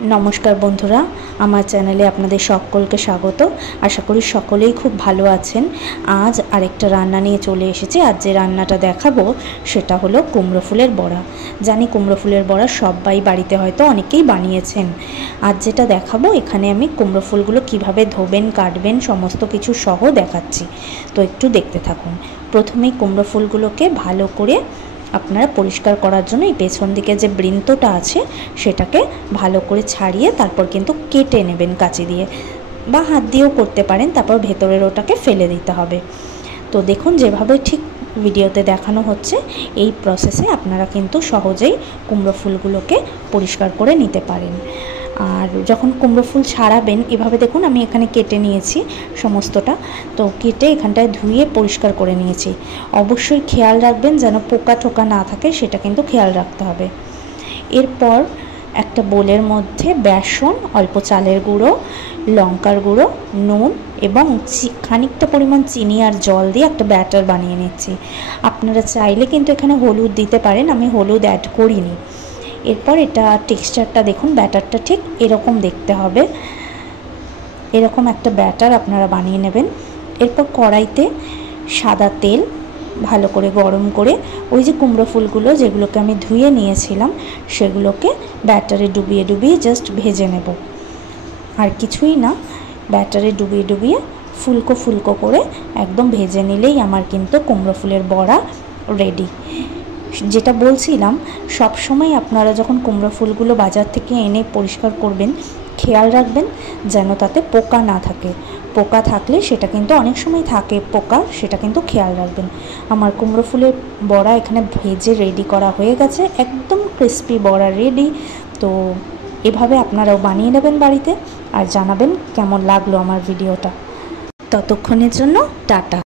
नमस्कार बंधुरा आमार चैनेले आपनादेर सकलके स्वागत। आशा करी सकलेई खूब भालो आछेन। आज आरेकटा रान्ना निये चले एसेछि। आज जे रान्नाटा देखाबो सेटा हलो कुमड़ो फुलेर बड़ा। जानी कुमड़ो फुलेर बड़ा सबाई बाड़ीते हयतो अनेकेई बानिয়েছেন। आज जेटा देखाबो एखाने आमि कुमड़ो फुलगुलो किभाबे धोबेन काटबेन समस्त किछु सह देखाच्छि। तो एकटु देखते थाकुन। प्रथमेई कुमड़ो फुलगुलोके भालो करे আপনারা পরিষ্কার করার জন্য এই পেছন দিকে যে বৃন্তটা আছে সেটাকে ভালো করে ছাড়িয়ে তারপর কিন্তু কেটে নেবেন কাঁচি দিয়ে বা হাত দিয়েও করতে পারেন। তারপর ভেতরের ওটাকে ফেলে দিতে হবে। তো দেখুন যেভাবে ঠিক ভিডিওতে দেখানো হচ্ছে এই প্রসেসে আপনারা কিন্তু সহজেই কুমড়ো ফুলগুলোকে পরিষ্কার করে নিতে পারেন। আর যখন কুমড়ো ফুল ছাড়াবেন এভাবে দেখুন আমি এখানে কেটে নিয়েছি সমস্তটা। তো কেটে এখানটায় ধুয়ে পরিষ্কার করে নিয়েছি। অবশ্যই খেয়াল রাখবেন যেন পোকা টোকা না থাকে, সেটা কিন্তু খেয়াল রাখতে হবে। এরপর একটা বোলের মধ্যে বেসন, অল্প চালের গুঁড়ো, লঙ্কার গুঁড়ো, নুন এবং খানিকটা পরিমাণ চিনি আর জল দিয়ে একটা ব্যাটার বানিয়ে নিচ্ছি। আপনারা চাইলে কিন্তু এখানে হলুদ দিতে পারেন, আমি হলুদ অ্যাড করিনি। এরপর এটা টেক্সচারটা দেখুন, ব্যাটারটা ঠিক এরকম দেখতে হবে। এরকম একটা ব্যাটার আপনারা বানিয়ে নেবেন। এরপর কড়াইতে সাদা তেল ভালো করে গরম করে ওই যে কুমড়ো ফুলগুলো যেগুলোকে আমি ধুয়ে নিয়েছিলাম সেগুলোকে ব্যাটারে ডুবিয়ে ডুবিয়ে জাস্ট ভেজে নেব। আর কিছুই না, ব্যাটারে ডুবিয়ে ডুবিয়ে ফুলকো ফুলকো করে একদম ভেজে নিলেই আমার কিন্তু কুমড়ো ফুলের বড়া রেডি। যেটা বলছিলাম, সব সময় আপনারা যখন কুমড়ো ফুলগুলো বাজার থেকে এনে পরিষ্কার করবেন খেয়াল রাখবেন যেন তাতে পোকা না থাকে। পোকা থাকলে সেটা কিন্তু অনেক সময় থাকে পোকা, সেটা কিন্তু খেয়াল রাখবেন। আমার কুমড়ো ফুলের বড়া এখানে ভেজে রেডি করা হয়ে গেছে, একদম ক্রিস্পি বড়া রেডি। তো এভাবে আপনারাও বানিয়ে নেবেন বাড়িতে আর জানাবেন কেমন লাগলো আমার ভিডিওটা। ততক্ষণের জন্য টাটা।